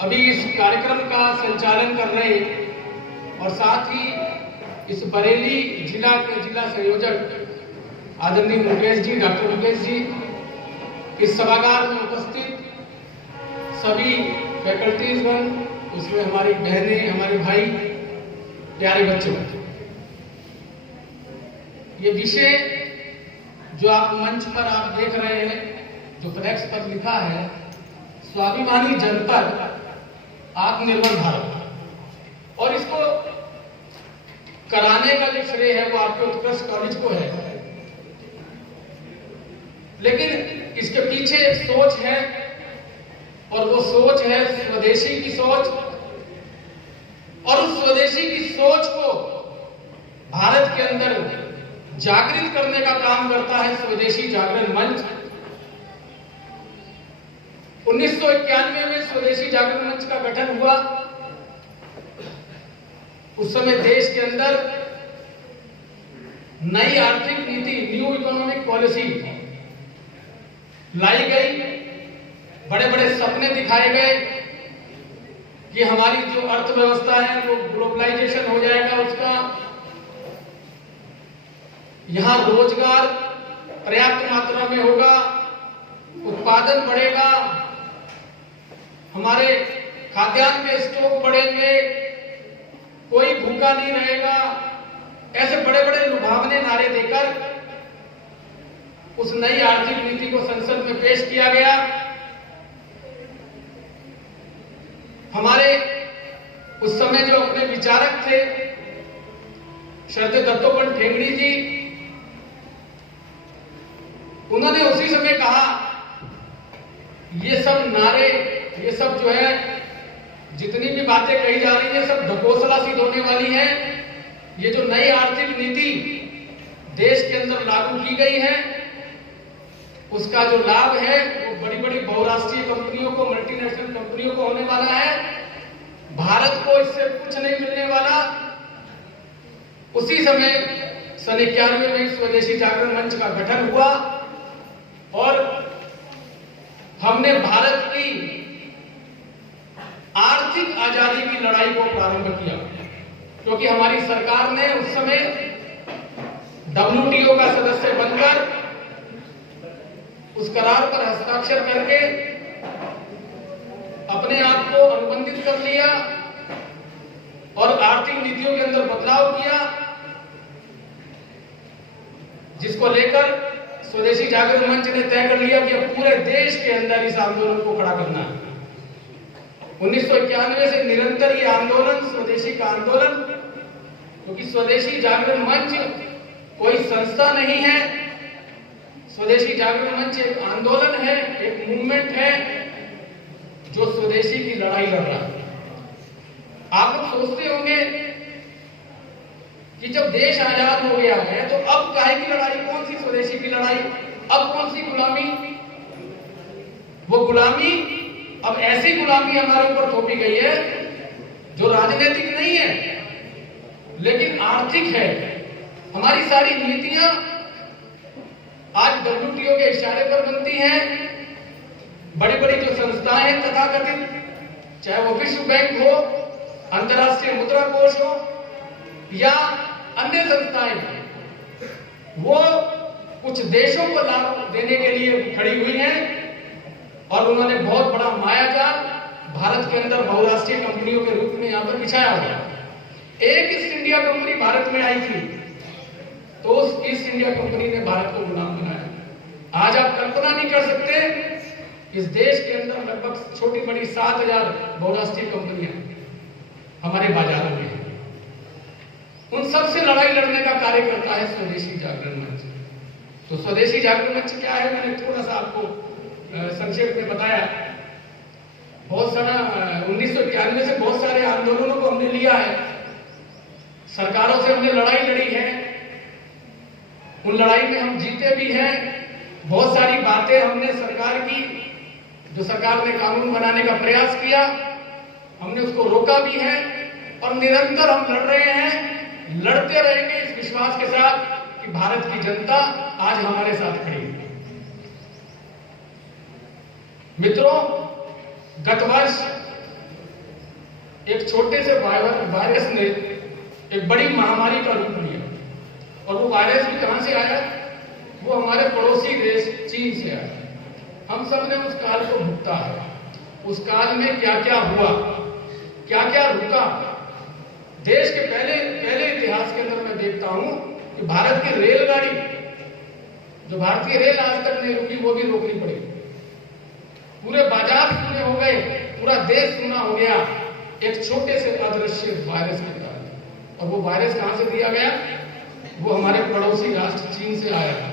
अभी इस कार्यक्रम का संचालन कर रहे और साथ ही इस बरेली जिला के जिला संयोजक आदरणीय मुकेश जी, डॉक्टर मुकेश जी, इस सभागार में उपस्थित सभी फैकल्टीजगण, उसमें हमारी बहनें, हमारे भाई, प्यारे बच्चों, ये विषय जो आप मंच पर आप देख रहे हैं, जो फ्लैक्स पर लिखा है, स्वाभिमानी जनपद आत्मनिर्भर भारत, और इसको कराने का जो श्रेय है वो आपके उत्कर्ष कॉलेज को है। लेकिन इसके पीछे एक सोच है और वो सोच है स्वदेशी की सोच, और उस स्वदेशी की सोच को भारत के अंदर जागृत करने का काम करता है स्वदेशी जागरण मंच। 1991 में स्वदेशी जागरण मंच का गठन हुआ। उस समय देश के अंदर नई आर्थिक नीति, न्यू इकोनॉमिक पॉलिसी लाई गई, बड़े बड़े सपने दिखाए गए कि हमारी जो अर्थव्यवस्था है वो ग्लोबलाइजेशन हो जाएगा, उसका यहां रोजगार पर्याप्त मात्रा में होगा, उत्पादन बढ़ेगा, हमारे खाद्यान्न के स्टॉक बढ़ेंगे, कोई भूखा नहीं रहेगा। ऐसे बड़े बड़े लुभावने नारे देकर उस नई आर्थिक नीति को संसद में पेश किया गया। हमारे उस समय जो अपने विचारक थे श्रद्धेय दत्तोपंत ठेंगड़ी जी, उन्होंने उसी समय कहा ये सब नारे, ये सब जो है जितनी भी बातें कही जा रही है सब ढकोसला सिद्ध होने वाली है। ये जो नई आर्थिक नीति देश के अंदर लागू की गई है उसका जो लाभ है वो बड़ी बड़ी बहुराष्ट्रीय कंपनियों को, मल्टीनेशनल कंपनियों को होने वाला है, भारत को इससे कुछ नहीं मिलने वाला। उसी समय सन 91 में स्वदेशी जागरण मंच का गठन हुआ और हमने भारत की आर्थिक आजादी की लड़ाई को प्रारंभ किया, क्योंकि हमारी सरकार ने उस समय WTO का सदस्य बनकर उस करार पर हस्ताक्षर करके अपने आप को अनुबंधित कर लिया और आर्थिक नीतियों के अंदर बदलाव किया, जिसको लेकर स्वदेशी जागरण मंच ने तय कर लिया कि अब पूरे देश के अंदर इस आंदोलन को खड़ा करना है। 1991 से निरंतर ये आंदोलन, स्वदेशी का आंदोलन, क्योंकि स्वदेशी जागरण मंच कोई संस्था नहीं है, स्वदेशी जागरण मंच एक आंदोलन है, एक मूवमेंट है जो स्वदेशी की लड़ाई लड़ रहा है। आप लोग सोचते होंगे कि जब देश आजाद हो गया है तो अब काहे की लड़ाई, कौन सी स्वदेशी की लड़ाई, अब कौन सी गुलामी? वो गुलामी, अब ऐसी गुलामी हमारे ऊपर थोपी गई है जो राजनीतिक नहीं है लेकिन आर्थिक है। हमारी सारी नीतियां आज WTO के इशारे पर बनती हैं। बड़ी बड़ी जो संस्थाएं तथाकथित, चाहे वो विश्व बैंक हो, अंतर्राष्ट्रीय मुद्रा कोष हो या अन्य संस्थाएं, वो कुछ देशों को लाभ देने के लिए खड़ी हुई हैं और उन्होंने बहुत बड़ा मायाजाल भारत के अंदर बहुराष्ट्रीय कंपनियों के रूप में यहां पर बिछाया हुआ। एक ईस्ट इंडिया कंपनी भारत में आई थी तो उस ईस्ट इंडिया कंपनी ने भारत को गुलाम बनाया। आज आप कल्पना नहीं कर सकते, इस देश के अंदर लगभग छोटी बड़ी 7000 बहुराष्ट्रीय कंपनियां हमारे बाजारों में हैं। उन सबसे लड़ाई लड़ने का कार्य करता है स्वदेशी जागरण मंच। तो स्वदेशी जागरण मंच क्या है, मैंने थोड़ा सा आपको संक्षेप में बताया। बहुत सारा 1991 से बहुत सारे आंदोलनों को हमने लिया है, सरकारों से हमने लड़ाई लड़ी है, उन लड़ाई में हम जीते भी हैं। बहुत सारी बातें हमने सरकार की, जो सरकार ने कानून बनाने का प्रयास किया, हमने उसको रोका भी है और निरंतर हम लड़ रहे हैं, लड़ते रहेंगे इस विश्वास के साथ कि भारत की जनता आज हमारे साथ खड़ी है। मित्रों, गत वर्ष छोटे से वायरस ने एक बड़ी महामारी का रूप लिया। और वो वायरस भी कहां से आया? वो हमारे पड़ोसी देश चीन से आया। हम सब ने उस काल को भुगता है। उस काल में क्या क्या हुआ, क्या क्या रुका। देश के पहले इतिहास के अंदर मैं देखता हूं कि भारत की रेलगाड़ी, जो भारतीय रेल आज तक नहीं रुकी, वो भी रोकनी पड़ी। पूरे बाजार सुने हो गए, पूरा देश सुना हो गया एक छोटे से अदृश्य वायरस के कारण। और वो वायरस कहां से दिया गया? वो हमारे पड़ोसी राष्ट्र चीन से आया।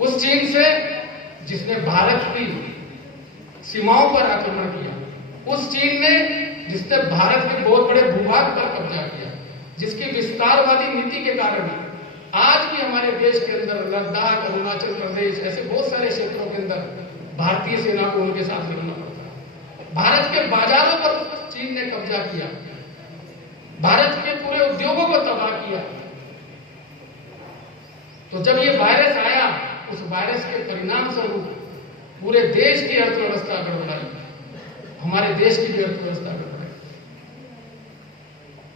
उस चीन से जिसने भारत की सीमाओं पर आक्रमण किया, उस चीन ने जिसने भारत के बहुत बड़े भूभाग पर कब्जा किया, जिसकी विस्तारवादी नीति के कारण आज भी हमारे देश के अंदर लद्दाख, अरुणाचल प्रदेश, ऐसे बहुत सारे क्षेत्रों के अंदर भारतीय सेना को उनके साथ लड़ना पड़ता है। भारत के बाजारों पर चीन ने कब्जा किया, भारत के पूरे उद्योगों को तबाह किया। तो जब ये वायरस आया, उस वायरस के परिणाम स्वरूप पूरे देश की अर्थव्यवस्था गड़बड़ाई, हमारे देश की भी अर्थव्यवस्था गड़बड़ाई।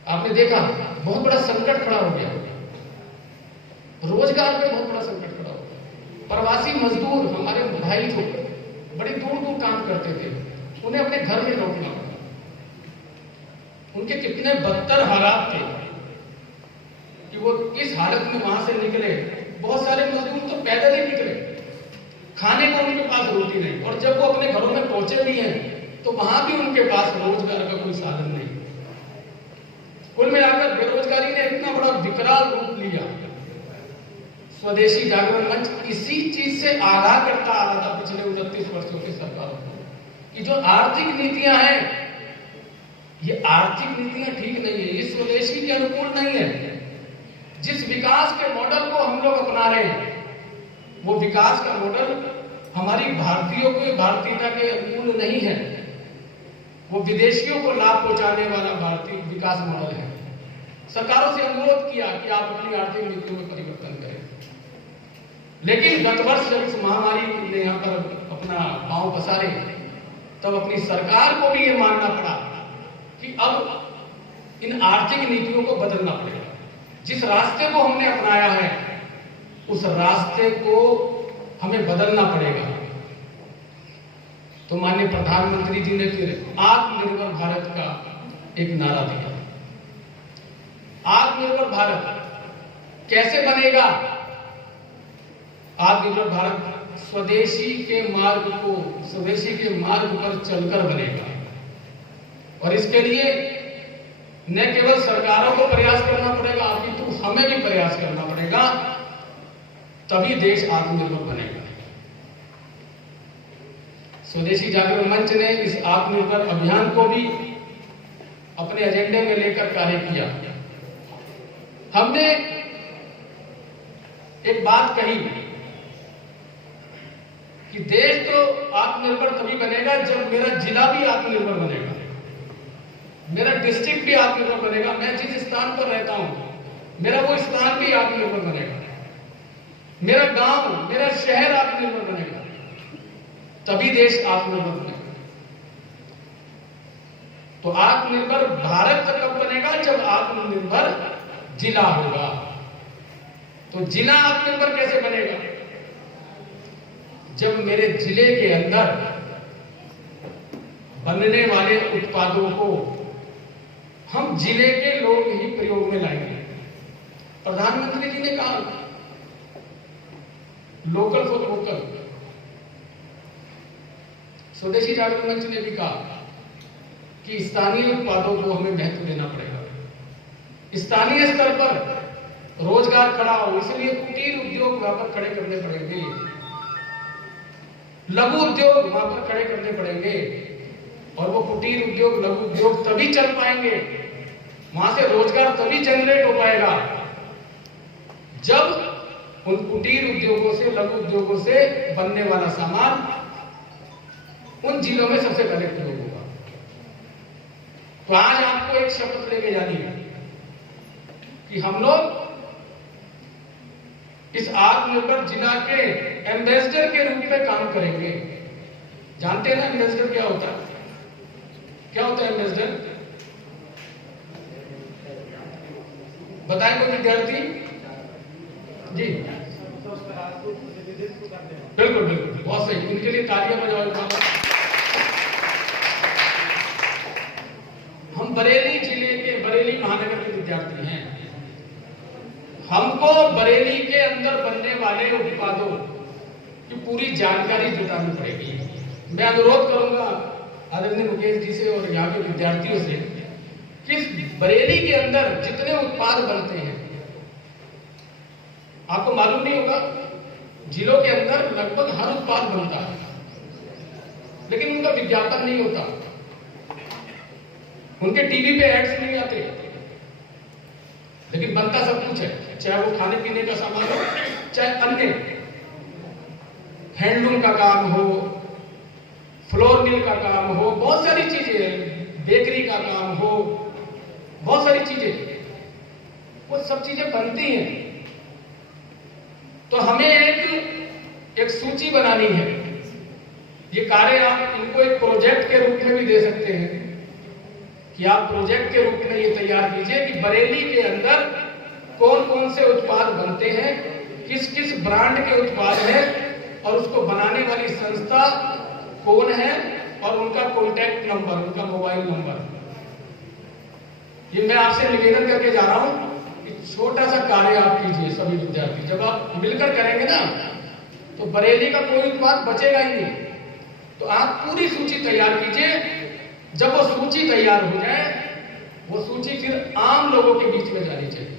आपने देखा बहुत बड़ा संकट खड़ा हो गया, रोजगार पे बहुत बड़ा संकट खड़ा हो गया। प्रवासी मजदूर हमारे भाई जो बड़ी दूर दूर काम करते थे, उन्हें अपने घर में लौटना पड़ा। उनके कितने बदतर हालात थे कि वो किस हालत में वहां से निकले। बहुत सारे मजदूर तो पैदल ही निकले, खाने को उनके पास रोटी नहीं, और जब वो अपने घरों में पहुंचे भी हैं तो वहां भी उनके पास रोजगार का कोई साधन नहीं। कुल मिलाकर बेरोजगारी ने इतना बड़ा विकराल रूप लिया। स्वदेशी जागरण मंच इसी चीज से आगाह करता आ रहा था पिछले 29 वर्षों की सरकारों को कि जो आर्थिक नीतियां हैं, ये आर्थिक नीतियां ठीक नहीं है, ये स्वदेशी के अनुकूल नहीं है। जिस विकास के मॉडल को हम लोग अपना रहे हैं, वो विकास का मॉडल हमारी भारतीयों के भारतीयता के अनुकूल नहीं है। वो विदेशियों को लाभ पहुंचाने वाला भारतीय विकास मॉडल है। सरकारों से अनुरोध किया कि आप अपनी आर्थिक नीतियों में परिवर्तन करें, लेकिन गत वर्ष जब इस महामारी ने यहाँ पर अपना पांव पसारे, तब अपनी सरकार को भी ये मानना पड़ा कि अब इन आर्थिक नीतियों को बदलना पड़ेगा। जिस रास्ते को हमने अपनाया है, उस रास्ते को हमें बदलना पड़ेगा। तो माननीय प्रधानमंत्री जी ने फिर आत्मनिर्भर भारत का एक नारा दिया। आत्मनिर्भर भारत कैसे बनेगा? आत्मनिर्भर भारत स्वदेशी के मार्ग पर चलकर बनेगा। और इसके लिए न केवल सरकारों को प्रयास करना पड़ेगा, अपितु हमें भी प्रयास करना पड़ेगा, तभी देश आत्मनिर्भर बनेगा। स्वदेशी जागरण मंच ने इस आत्मनिर्भर अभियान को भी अपने एजेंडे में लेकर कार्य किया। हमने एक बात कही कि देश तो आत्मनिर्भर तभी बनेगा जब मेरा जिला भी आत्मनिर्भर बनेगा, मेरा डिस्ट्रिक्ट भी आत्मनिर्भर बनेगा, मैं जिस स्थान पर रहता हूं मेरा वो स्थान भी आत्मनिर्भर बनेगा, मेरा गांव, मेरा शहर आत्मनिर्भर बनेगा, तभी देश आत्मनिर्भर बनेगा। तो आत्मनिर्भर भारत कब बनेगा? जब आत्मनिर्भर जिला होगा। तो जिला आत्मनिर्भर कैसे बनेगा? जब मेरे जिले के अंदर बनने वाले उत्पादों को हम जिले के लोग ही प्रयोग में लाएंगे। प्रधानमंत्री जी ने कहा लोकल फॉर वोकल। स्वदेशी जागरण मंच ने भी कहा कि स्थानीय उत्पादों को हमें महत्व देना पड़ेगा। स्थानीय स्तर पर रोजगार खड़ा हो, इसलिए कुटीर उद्योग वहां पर खड़े करने पड़ेंगे, लघु उद्योग वहां पर खड़े करने पड़ेंगे। और वो कुटीर उद्योग, लघु उद्योग तभी चल पाएंगे, वहां से रोजगार तभी जनरेट हो पाएगा जब उन कुटीर उद्योगों से, लघु उद्योगों से बनने वाला सामान उन जिलों में सबसे पहले प्रयोग होगा। तो आज आपको एक शपथ लेके जानी है कि हम लोग इस आत्मनिर्भर जिला के एम्बेसडर के रूप में काम करेंगे। जानते हैं ना एम्बेसडर क्या होता है? क्या होता है एम्बेसडर? बताएं कोई विद्यार्थी जी। बिल्कुल बिल्कुल, बहुत सही, इनके लिए तालियां बजाओ। हम बरेली जिले के, बरेली महानगर के विद्यार्थी हैं। हमको बरेली के अंदर बनने वाले उत्पादों की पूरी जानकारी जुटानी पड़ेगी। मैं अनुरोध करूंगा आदरणीय मुकेश जी से और यहाँ के विद्यार्थियों से कि बरेली के अंदर जितने उत्पाद बनते हैं, आपको मालूम नहीं होगा, जिलों के अंदर लगभग हर उत्पाद बनता है, लेकिन उनका विज्ञापन नहीं होता, उनके टीवी पे एड्स नहीं आते, लेकिन बनता सब कुछ है, चाहे वो खाने पीने का सामान हो, चाहे अन्य हैंडलूम का काम हो, फ्लोर मिल का काम हो, बहुत सारी चीजें, बेकरी का काम हो, बहुत सारी चीजें, वो सब चीजें बनती हैं। तो हमें एक सूची बनानी है। ये कार्य आप इनको एक प्रोजेक्ट के रूप में भी दे सकते हैं कि आप प्रोजेक्ट के रूप में ये तैयार कीजिए कि बरेली के अंदर कौन कौन से उत्पाद बनते हैं, किस किस ब्रांड के उत्पाद हैं, और उसको बनाने वाली संस्था कौन है, और उनका कॉन्टैक्ट नंबर, उनका मोबाइल नंबर। ये मैं आपसे निवेदन करके जा रहा हूं कि छोटा सा कार्य आप कीजिए सभी विद्यार्थी। जब आप मिलकर करेंगे ना, तो बरेली का कोई उत्पाद बचेगा ही नहीं। तो आप पूरी सूची तैयार कीजिए। जब वो सूची तैयार हो जाए, वो सूची फिर आम लोगों के बीच में जानी चाहिए।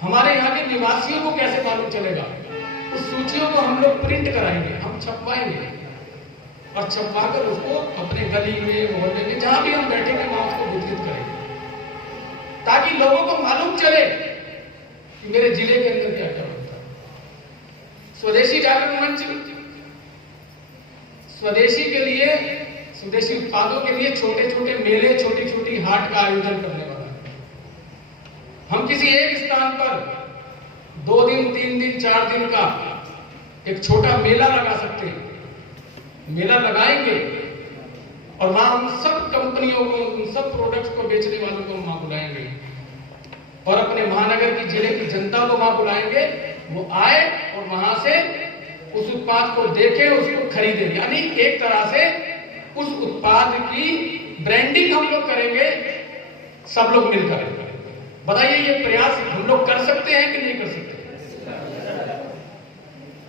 हमारे यहाँ के निवासियों को कैसे मालूम चलेगा? उस सूचियों को हम लोग प्रिंट कराएंगे, हम छपवाएंगे, और छपवाकर उसको अपने गली में, मोहल्ले में, जहां भी हम बैठेंगे वहां उसको वितरित करेंगे, ताकि लोगों को मालूम चले कि मेरे जिले के अंदर क्या क्या होता है। स्वदेशी जागरण मंच स्वदेशी के लिए, स्वदेशी उत्पादों के लिए छोटे छोटे मेले, छोटी छोटी हाट का आयोजन करने वाला है। हम किसी एक स्थान पर 2 दिन, 3 दिन, 4 दिन का एक छोटा मेला लगा सकते हैं। मेला लगाएंगे और वहां हम सब कंपनियों को, उन सब प्रोडक्ट्स को बेचने वालों को वहां बुलाएंगे, और अपने महानगर की, जिले की जनता को वहां बुलाएंगे। वो आए और वहां से उस उत्पाद को देखें, उसको खरीदें। यानी एक तरह से उस उत्पाद की ब्रांडिंग हम लोग करेंगे, सब लोग मिलकर। बताइए, ये प्रयास हम लोग कर सकते हैं कि नहीं कर सकते?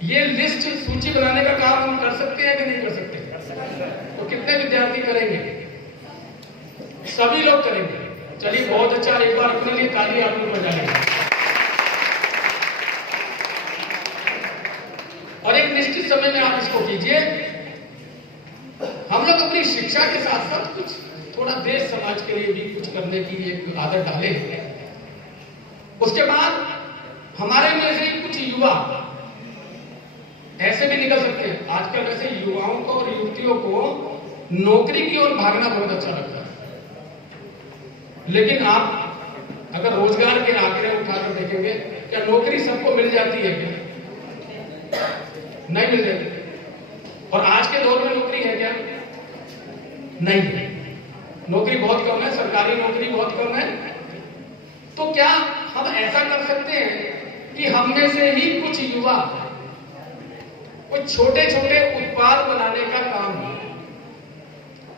ये लिस्ट, सूची बनाने का काम हम कर सकते हैं कि नहीं कर सकते? तो कितने विद्यार्थी करेंगे? सभी लोग करेंगे। चलिए, बहुत अच्छा, एक बार अपने लिए ताली आप लोग बजाएंगे। और एक निश्चित समय में आप इसको कीजिए। हम लोग अपनी शिक्षा के साथ साथ कुछ थोड़ा देश समाज के लिए भी कुछ करने की एक आदत डाले। उसके बाद हमारे में से कुछ युवा ऐसे भी निकल सकते हैं। आजकल वैसे युवाओं को और युवतियों को नौकरी की ओर भागना बहुत अच्छा लगता है, लेकिन आप अगर रोजगार के आंकड़े उठाकर देखेंगे, क्या नौकरी सबको मिल जाती है? क्या नहीं मिल जाती? और आज के दौर में नौकरी है क्या? नहीं है। नौकरी बहुत कम है, सरकारी नौकरी बहुत कम है। तो क्या हम ऐसा कर सकते हैं कि हम में से ही कुछ युवा कुछ छोटे छोटे उत्पाद बनाने का काम,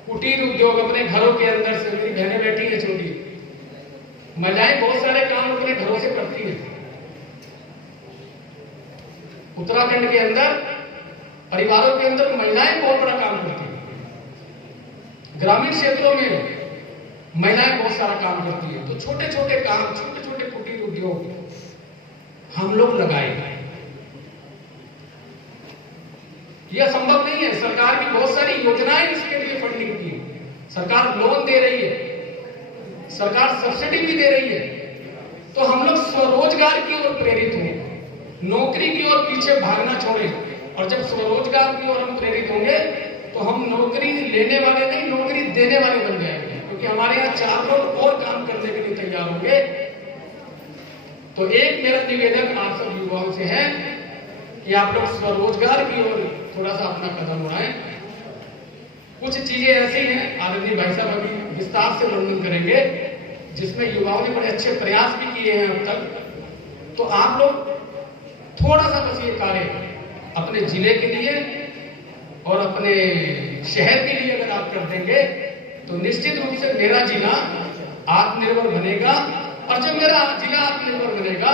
कुटीर उद्योग अपने घरों के अंदर से, मेरी बहनें बैठी है छोटी, महिलाएं बहुत सारे काम अपने घरों से करती हैं। उत्तराखंड के अंदर परिवारों के अंदर महिलाएं बहुत बड़ा काम करती हैं। ग्रामीण क्षेत्रों में महिलाएं बहुत सारा काम करती हैं। तो छोटे छोटे काम, छोटे छोटे कुटीर उद्योग हम लोग लगाएंगे। यह संभव नहीं है। सरकार की बहुत सारी योजनाएं इसके लिए फंडिंग की, सरकार लोन दे रही है, सरकार सब्सिडी भी दे रही है। तो हम लोग स्वरोजगार की ओर प्रेरित हों, नौकरी की ओर पीछे भागना छोड़ें। और जब स्वरोजगार की ओर हम प्रेरित होंगे तो हम नौकरी लेने वाले नहीं, नौकरी देने वाले बन जाएंगे, क्योंकि हमारे यहाँ 4 लोग और काम करने के लिए तैयार होंगे। तो एक मेरा निवेदन आप सब युवाओं से है कि आप लोग स्वरोजगार की ओर थोड़ा सा अपना कदम उठाएं। कुछ चीजें ऐसी हैं, आदरणीय भाई साहब अभी विस्तार से वर्णन करेंगे, जिसमें युवाओं ने बड़े अच्छे प्रयास भी किए हैं अब तक। तो आप लोग थोड़ा सा बस ये कार्य अपने जिले के लिए और अपने शहर के लिए अगर आप कर देंगे तो निश्चित रूप से मेरा जिला आत्मनिर्भर बनेगा, और जब मेरा जिला आत्मनिर्भर बनेगा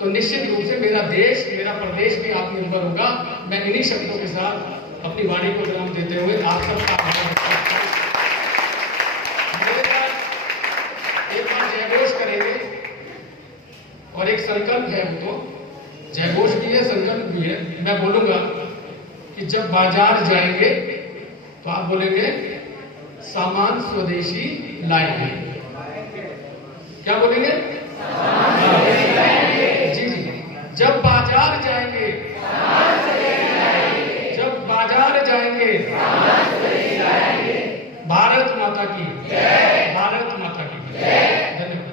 तो निश्चित रूप से मेरा देश, मेरा प्रदेश भी आत्मनिर्भर होगा। मैं इन्हीं शब्दों के साथ अपनी वाणी को विराम देते हुए आप सबका आभार व्यक्त करता हूं। एक बार जयघोष करेंगे और एक संकल्प है, वो तो जयघोष भी है, संकल्प भी है। मैं बोलूंगा कि जब बाजार जाएंगे तो आप बोलेंगे सामान स्वदेशी लाएंगे। क्या बोलेंगे? जी जी। जब बाजार जाएंगे, जब बाजार जाएंगे, भारत माता की जय, भारत माता की जय। धन्यवाद।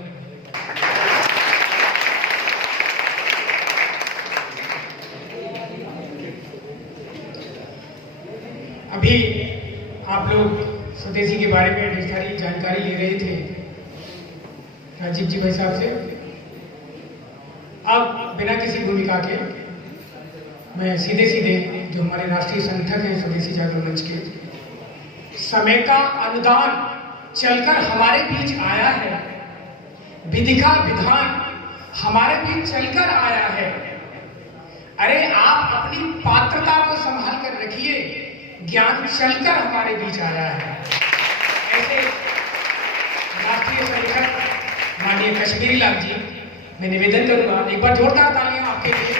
अभी आप लोग स्वदेशी के बारे में ढेर सारी जानकारी ले रहे थे राजीव जी भाई साहब से। अब बिना किसी भूमिका के मैं सीधे सीधे जो हमारे राष्ट्रीय संगठन हैं स्वदेशी जागरण मंच के, समय का अनुदान चलकर हमारे बीच आया है, विधि का विधान हमारे बीच चलकर आया है। अरे आप अपनी पात्रता को संभाल कर रखिए, ज्ञान चलकर हमारे बीच आया है। ऐसे राष्ट्रीय संगठन माननीय कश्मीरी लाल जी, मैं निवेदन करूंगा, एक बार जोरदार तालियां आपके लिए।